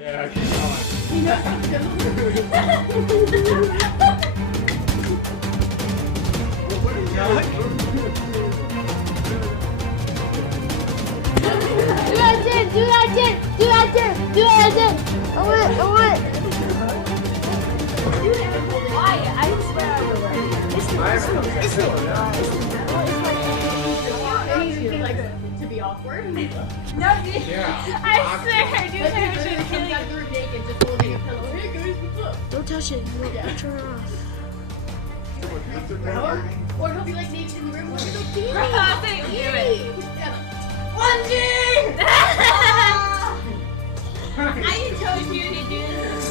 Yeah, keep going. You know Do that again, do that again, do that again, do that again. I want. Why? I swear I will. To be awkward. No, dude. Yeah. I swear, dude, I should have killed you. Naked, just holding a pillow. Hey guys, what's up? Don't touch it. Turn it off. Or he'll be like naked in the room. Look at those feet. Lunging! I told you to do this.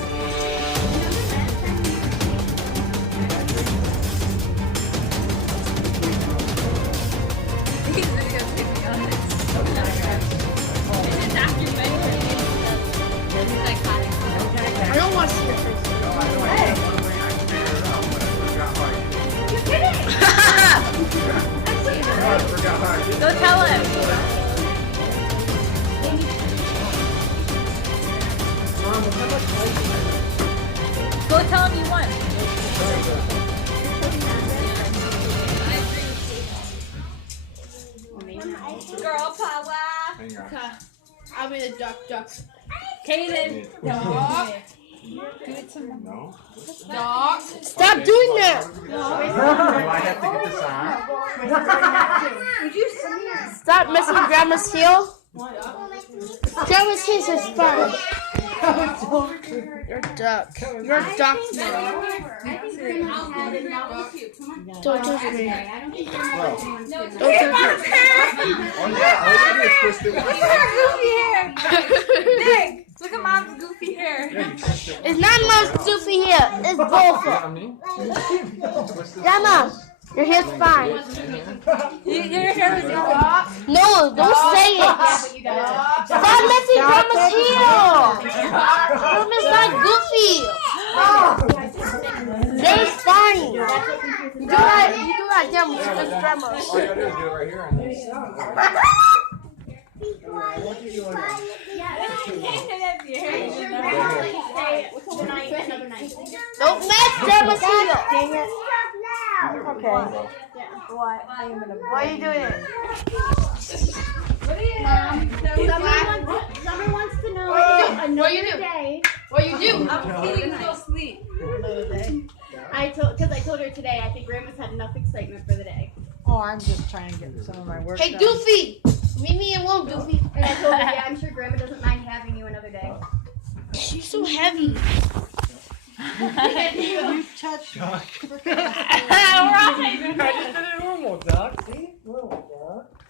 He's really gonna pick me on this. It's after you mentioned it's psychotic. I don't want to see your face. You're kidding! Go tell him. Go tell him you won. Girl power. I'm gonna duck. Kaden. Duck. Do it some more. No. Duck. Stop doing that! Do I have to get this on? Would you Stop messing with Grandma's heel. Grandma's heel is fine. You're a duck. You're a duck now. Don't touch me. Don't touch me. Oh yeah, all you do is twist it. Nick, look at Mom's goofy hair. It's not Mom's goofy hair. It's both. Grandma, your hair's fine. Your hair is No, don't say it. Stop messing Grandma's heel. Grandma's not goofy. It's fine. You do that again with Grandma. All you gotta do is get it right here. Don't mess Grandma's heel. Okay. What? Why are you doing it? Summer wants to know. What you do? What you do? I'm feeling so asleep. Because I told her today I think Grandma's had enough excitement for the day. Oh, I'm just trying to get some of my work Hey, done. Goofy. Meet me in one, Goofy. And I told her, yeah, I'm sure Grandma doesn't mind having you another day. She's so heavy. You touched me. We're all I just did it normal, Doc. See? Normal, Doc.